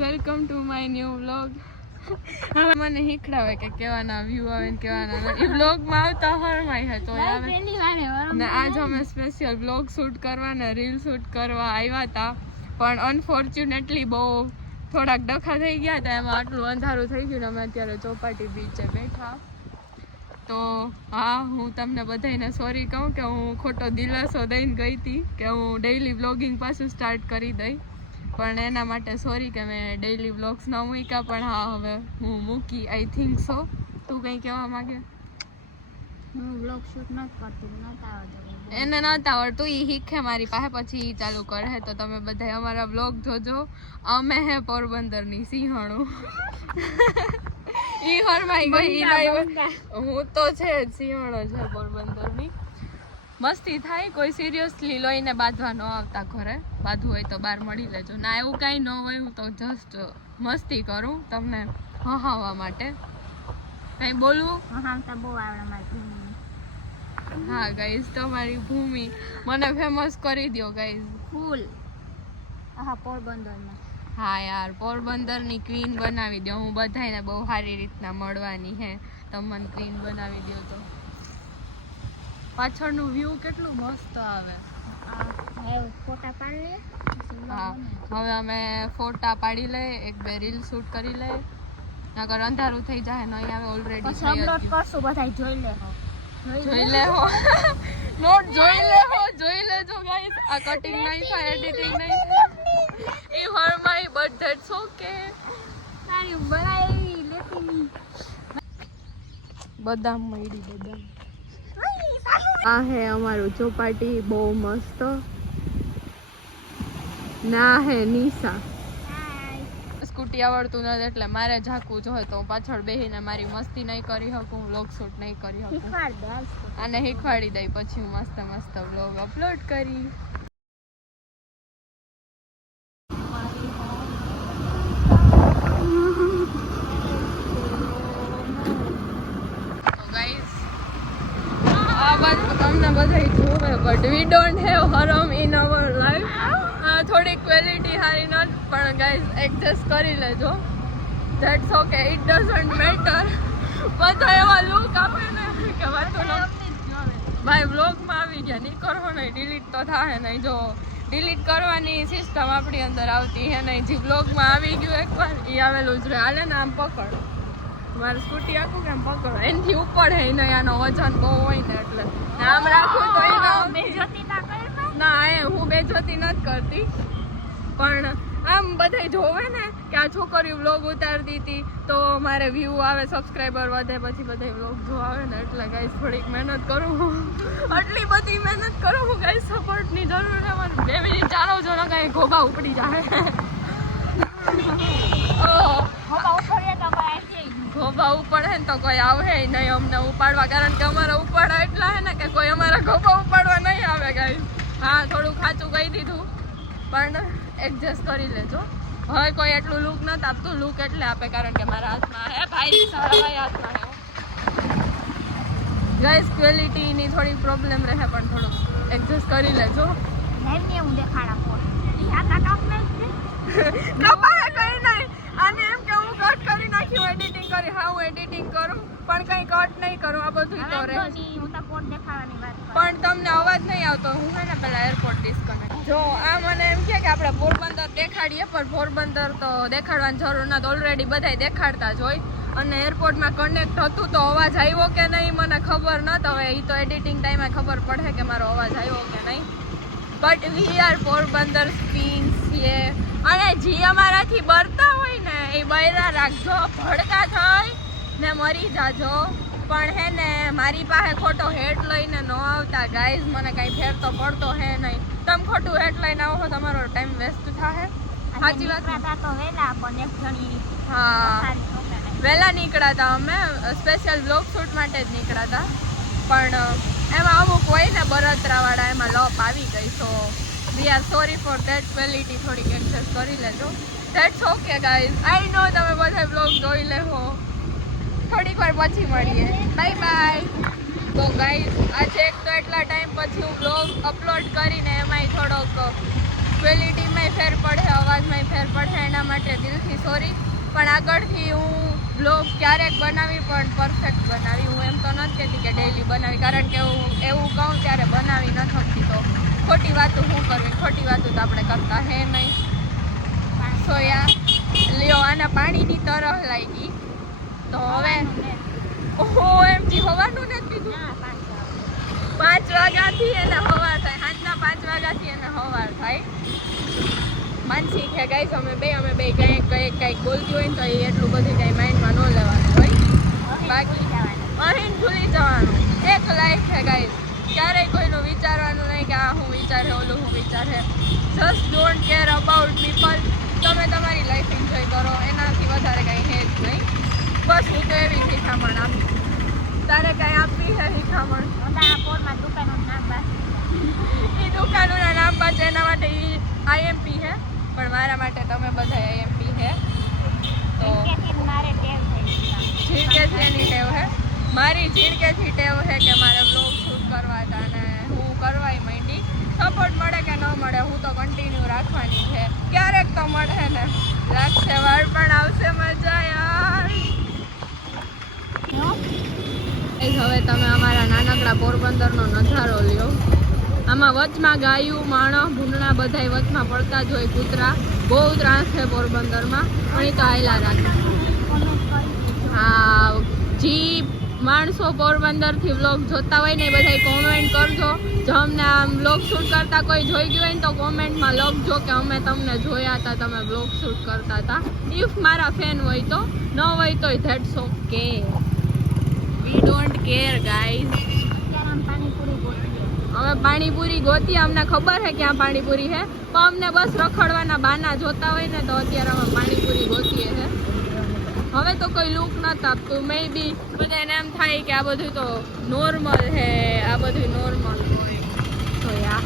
Welcome to my new vlog. હવે મને શીખડાવે કે કેવાના વ્યૂ આવે ને કેવાના એ વ્લોગમાં આવતા હરમાઈ હે તો આવે ને આજ અમે સ્પેશિયલ વ્લોગ શૂટ કરવા ને રીલ શૂટ કરવા આવ્યા હતા, પણ અનફોર્ચ્યુનેટલી બહુ થોડાક ડખા થઈ ગયા હતા. એમાં આટલું અંધારું થઈ ગયું ને અમે અત્યારે ચોપાટી બીચે બેઠા. તો હા, હું તમને બધાને સોરી કહું કે હું ખોટો દિલાસો દઈને ગઈ હતી કે હું ડેઈલી વ્લોગિંગ પાછું સ્ટાર્ટ કરી દઈ, પણ એના માટે સોરી કે મેં ડેઈલી વ્લોગ્સ ન મૂક્યા. પણ હા, હવે હું મૂકી આઈ થિંક સો. તું કંઈ કહેવા માંગે? હું વ્લોગ શૂટ ન કરતી, નહોતા આવડતું. એને નહોતા આવડતું, એ શીખે મારી પાસે, પછી ઈ ચાલુ કરે. તો તમે બધા અમારા વ્લોગ જોજો. અમે હે પોરબંદરની સિંહણું. ઈ હરમાઈ ગઈ. હું તો છે જ સિંહણો છે પોરબંદરની. મસ્તી થાય, કોઈ સિરિયસલી લઈને બાંધવા ન આવતા ઘરે. બાંધવું હોય તો બહાર મળી લેજો. ના એવું કાંઈ ન હોય, હું તો જસ્ટ મસ્તી કરું તમને હહાવવા માટે. કંઈ બોલવું? હહાવતા બહુ આવડે મારી. હા ગાઈઝ, તમારી ભૂમિ મને ફેમસ કરી દો ગાઈઝ. ફૂલ હા પોરબંદરમાં. હા યાર, પોરબંદરની ક્વીન બનાવી દો. હું બધાને બહુ સારી રીતના મળવાની હે. તમે મને ક્વીન બનાવી દો તો. પાછળનું વ્યૂ કેટલું મસ્ત આવે. ફોટા પાડી લે. હા, હવે અમે ફોટા પાડી લઈએ, એક બે રીલ શૂટ કરી લઈએ. નકર અંધારું થઈ જાય ને અહીં આવે ઓલરેડી. પછી અપલોડ કરશું, બધા જોઈ લે. જોઈ લેહો. નોટ જોઈ લેહો, જોઈ લેજો ગાઈસ. આ કટિંગ નહીં થાય, એડિટિંગ નહીં થાય. એ હરમાઈ બટ ધેટ્સ ઓકે. તારી બનાવી લેતી બદામ મળી બદામ. આ હે અમારું ચોપાટી, બહુ મસ્ત. ના હે નિશા. સ્કૂટી આવડતું નથી એટલે મારે ઝાકવું જોઈએ, તો હું પાછળ બેસીને મારી મસ્તી નહીં કરી શકું, વ્લોગ શૂટ નહીં કરી શકું. આને શીખવાડી દઈ, પછી હું મસ્ત મસ્ત વ્લોગ અપલોડ કરી. આ વાત તમને બધા જોવે, but we don't have harm in our life. થોડી ક્વોલિટી સારી નથી, પણ ગાઈઝ એડજસ્ટ કરી લેજો. That's okay, it doesn't matter. બધા એવા લુક આપે ને કે વાતો ન ભાઈ. વ્લોગમાં આવી ગયા, નહીં કરો નહીં, ડિલીટ તો થાય નહીં. જો ડિલીટ કરવાની સિસ્ટમ આપણી અંદર આવતી હે નહીં. જે વ્લોગમાં આવી ગયું એકવાર, એ આવેલું જ રહે. હાલે ને આમ પકડ, મારે સ્કૂટી આખું કેમ પકડો, એનાથી ઉપર હે નહીં. આનો વજન બહુ હોય ને એટલે આમ રાખું તો ના, એ હું બેજોતી નથી કરતી, પણ આમ બધા જોવે ને કે આ છોકરીઓ વ્લોગ ઉતારતી હતી તો મારે વ્યૂ આવે, સબસ્ક્રાઈબર વધે, પછી બધા વ્લોગ જોવા આવે ને. એટલે ગાઈસ થોડીક મહેનત કરું હું. આટલી બધી મહેનત કરું હું ગાઈસ, સપોર્ટની જરૂર છે મને. 2 મિનિટ ચાલો જો ને કાંઈ ગોબા ઉપડી જાય. ગોબા ઉપડે ને તો કોઈ આવે નહીં અમને ઉપાડવા, કારણ કે અમારા ઉપાડા એટલા હે ને કે કોઈ અમારા ગોબા ઉપાડવા નહીં આવે ગાઈસ. હા, થોડું ખાચું કહી દીધું, પણ એડજસ્ટ કરી લેજો. હવે કોઈ એટલું લુક નથી આપતું. લુક એટલે આપે કારણ કે મારા હાથમાં હે ભાઈ, સારા ભાઈ હાથમાં હે ગાઈસ. ક્વોલિટીની થોડી પ્રોબ્લેમ રહે, પણ થોડું એડજસ્ટ કરી લેજો. હું દેખાડા ફોન કપાય કઈ નહીં. આને એમ કે હું કટ કરી નાખ્યું, એડિટિંગ કરી. હા, હું એડિટિંગ કરું, પણ કઈ કટ નહીં કરું. આ બધું તો રહે. હું તો ફોન દેખાડવાની વાત પણ તમને અવાજ નહીં આવતો. હું હે ને પેલા એરપોર્ટ ડિસ્કનેક્ટ. જો આ મને એમ કે આપણે પોરબંદર દેખાડીએ, પણ પોરબંદર તો દેખાડવાની જરૂર નથી. ઓલરેડી બધા દેખાડતા જ હોય. અને એરપોર્ટમાં કનેક્ટ હતું તો અવાજ આવ્યો કે નહીં મને ખબર નથી. હવે એ તો એડિટિંગ ટાઈમે ખબર પડે કે મારો અવાજ આવ્યો કે નહીં. બટ વી આર પોરબંદર સ્પીન્સ યે. અને જે અમારાથી બરતા હોય ને એ બૈરા રાખજો, ભડકા થઈ ને મરી જાજો. પણ હે ને મારી પાસે ખોટો હેટ લઈને ન આવતા ગાઈઝ. મને કાંઈ ફેર તો પડતો હે નહીં. તમે ખોટું હેટ લઈને આવો છો, તમારો ટાઈમ વેસ્ટ થાય. સાચી વાત. તો વેલા પણ એક જણી હા, વહેલા નીકળ્યા હતા અમે, સ્પેશિયલ વ્લોગ શૂટ માટે જ નીકળ્યા હતા. પણ એમાં અમુક હોય ને બળતરાવાળા, એમાં લપ આવી ગઈ. So we are sorry for that. Quality થોડીક એડજસ્ટ કરી લેજો. That's okay guys. I know તમે બધા વ્લોગ જોઈ લેવો. થોડીક વાર પછી મળીએ. Bye bye. તો ગાઈઝ આજે એક તો એટલા ટાઈમ પછી હું વ્લોગ અપલોડ કરીને એમાંય થોડોક ક્વોલિટીમાંય ફેર પડે, અવાજમાંય ફેર પડે, એના માટે દિલથી સોરી. પણ આગળથી હું બ્લોગ ક્યારેક બનાવી પણ પરફેક્ટ બનાવી. હું એમ તો નથી કહેતી કે ડેઈલી બનાવી, કારણ કે હું એવું કહું ત્યારે બનાવી ન શકતી. તો ખોટી વાતો શું કરવી, ખોટી વાતો તો આપણે કરતા હે નહીં. સો લ્યો આના પાણીની તરફ લાગી. તો હવે OMG હોવાનું નથી કીધું. 5 વાગ્યાથી એને હવાર થાય, સાંજના 5 વાગ્યાથી એને હવાર થાય. માનસી કે ગાઈસ અમે બે કંઈક બોલતી હોય ને તો એ એટલું બધું કંઈ માઇન્ડમાં ન લેવાનું હોય. બાકી અહીં ભૂલી જવાનું. એક લાઈફ છે ગાઈસ, ક્યારેય કોઈનું વિચારવાનું નહીં કે આ હું વિચારે, ઓલું હું વિચારે. Just don't care about people. તમે તમારી લાઈફ એન્જોય કરો, એનાથી વધારે કંઈ હે જ નહીં. બસ હું તો એવી શિખામણ આપી. તારે કાંઈ આપવી છે શિખામણ? એ દુકાનોના નામ પાછળ એના માટે IMP છે, પણ મારા માટે તમે બધા IMP છે. તો ઝીણકેથી એની ટેવ છે, મારી ઝીણકેથી ટેવ છે કે મારે બ્લોગ શૂટ કરવા હતા અને હું કરવાય માંડી. સપોર્ટ મળે કે ન મળે, હું તો કન્ટિન્યુ રાખવાની છે. ક્યારેક તો મળે ને, લાગશે વાર પણ આવશે મજા યાર. હવે તમે અમારા નાનકડા પોરબંદરનો નજારો લ્યો. આમાં વચમાં ગાયું, માણસ, ભૂંડણા બધાય વચમાં પડતા જ હોય. કૂતરા બહુ ત્રાસ છે પોરબંદરમાં, પણ એ તો આયલા રાખે. હા, જી માણસો પોરબંદરથી વ્લોગ જોતા હોય ને એ બધાય કોમેન્ટ કરજો. જો અમને આમ વ્લોગ શૂટ કરતા કોઈ જોઈ ગયું હોય ને તો કોમેન્ટમાં લખજો કે અમે તમને જોયા હતા, તમે વ્લોગ શૂટ કરતા હતા. ઇફ મારા ફેન હોય તો, ન હોય તો that's okay. We don't care guys. હવે પાણીપુરી ગોતી, અમને ખબર છે ક્યાં પાણીપુરી છે, પણ અમને બસ રખડવાના બાના જોતા હોય ને તો અત્યારે અમે પાણીપુરી ગોતીએ છે. હવે તો કોઈ લુક નથી આપતું. મે બી બધાને એમ થાય કે આ બધું તો નોર્મલ છે, આ બધું નોર્મલ હોય. તો યા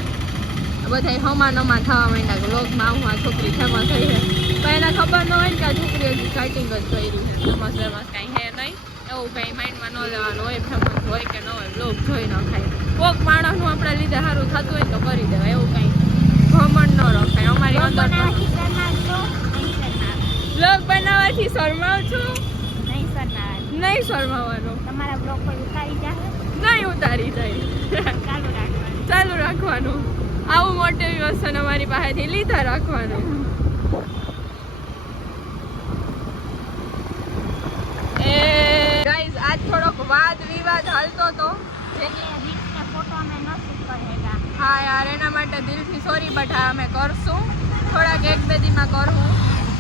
બધા હમા થવા માંડ્યા વ્લોગમાં હું આ છોકરી ફેમસ થઈ છે, પણ એને ખબર ન હોય ને કે આ છોકરી હજી સ્ટાર્ટિંગ જ કરી છે. ફેમસ કાંઈ હે નહીં, એવું કંઈ માઇન્ડમાં ન લેવાનું હોય. ફેમસ હોય કે ન હોય, બ્લોગ જોઈ ન ખાય. કોક માણસનું આપણા લીધે સારું થતું હોય તો કરી દેવાય, એવું કંઈ ઘમંડ ન રખાય. અમારી અંદર બ્લોગ બનાવવાથી શરમાવ છું? નહીં શરમાવાનું. તમારા બ્લોગ પર ઉતારી જાય? નહીં ઉતારી જાય. ચાલુ રાખવાનું. આવું મોટિવેશન અમારી પાસેથી લીધા રાખવાનું. એ ગાઈઝ આજ થોડોક વાદ વિવાદ હાલતો હતો, હા યાર એના માટે દિલથી સોરી, બટ હા અમે કરશું થોડાક 1-2 દીમાં કરવું.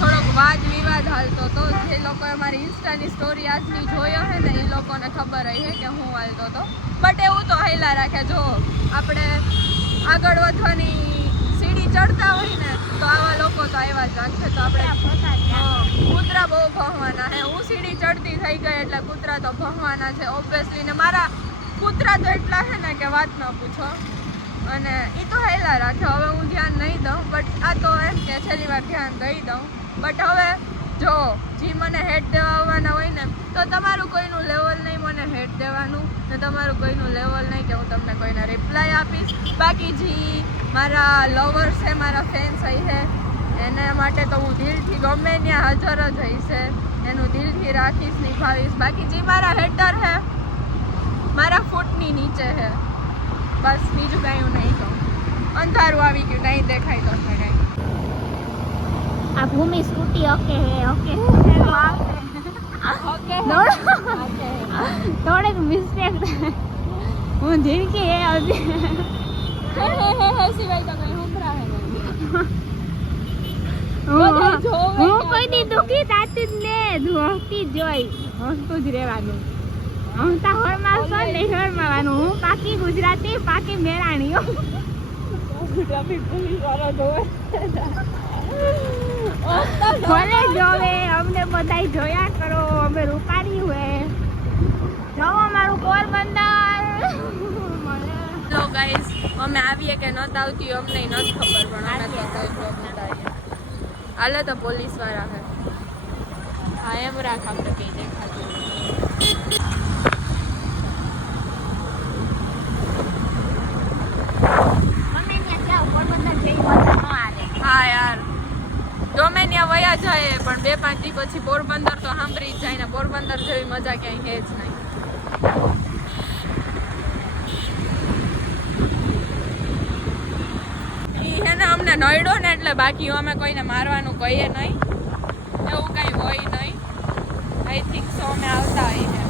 થોડોક વાદ વિવાદ હાલતો હતો. જે લોકોએ અમારી ઇન્સ્ટાની સ્ટોરી આજની જોયો છે ને એ લોકોને ખબર રહી છે કે હું હાલતો હતો. બટ એવું તો હાલ્યા રાખે. જો આપણે આગળ વધવાની સીડી ચડતા હોય ને તો આવા લોકો તો આવ્યા જ રાખશે. તો આપણે કૂતરા બહુ ભણવાના છે. હું સીડી ચડતી થઈ ગઈ એટલે કૂતરા તો ભણવાના છે ઓબ્વિયસલી. ને મારા કૂતરા તો એટલા છે ને કે વાત ન પૂછો. અને એ તો હેલા રાખે. હવે હું ધ્યાન નહીં દઉં, બટ આ તો એમ કે છેલ્લી વાર ધ્યાન દઈ દઉં. બટ હવે જો જે મને હેટ દેવા આવવાના હોય ને તો તમારું કોઈનું લેવલ નહીં મને હેટ દેવાનું, ને તમારું કોઈનું લેવલ નહીં કે હું તમને કોઈને રિપ્લાય આપીશ. બાકી જે મારા લવર્સ છે, મારા ફેન્સ છે, એના માટે તો હું દિલથી ગમે ત્યાં હાજર જ હશે, એનું દિલથી રાખીશ, નિભાવીશ. બાકી જે મારા હેટર છે મારા ફૂટની નીચે છે, બસ બીજું કાંઈ હું નહીં કહું. અંધારું આવી ગયું, નહીં દેખાય તો કાંઈ. આ ભૂમિ સ્કૂટી ઓકે હે ઓકે ઓકે થોડીક મિસ્ટેક હું ઝીણકી હે હજી સિવાય તો કંઈ સંભળાય હું કોઈ દી દુખી થાતી જ ને, હસતી જ જોઈ, હસતું જ રહેવાનું. હું તો હળમાં નહીં હળમાવાનું. હું પાકી ગુજરાતી, પાકી મેરાણીઓ. ટ્રાફિક પોલીસ વાળા જોવે ભલે જોવે, અમને બધાય જોયા કરો. અમે રૂપારી હોય જો અમારું પોરબંદર. હેલો ગાઈઝ, અમે આવીએ કે નહોતા આવતી અમને નથી ખબર, પણ અમે તો કઈ બ્લોગ ઉતારીએ. હાલે તો પોલીસ વાળા હે. હા એમ રાખ, આપણે કઈ દેખાતું. અમે ત્યાં જાવ પોરબંદર જેવી મજા ન આવે. 4-5 દી પછી પોરબંદર તો સાંભળી જ જાય ને, પોરબંદર જેવી મજા ક્યાંય છે જ નહીં. ઈ હે ને અમને નડ્યો ને એટલે બાકી અમે કોઈને મારવાનું કહીએ નહીં, એવું કાંઈ હોય નહીં. આઈ થિંક સો અમે આવતા આવીને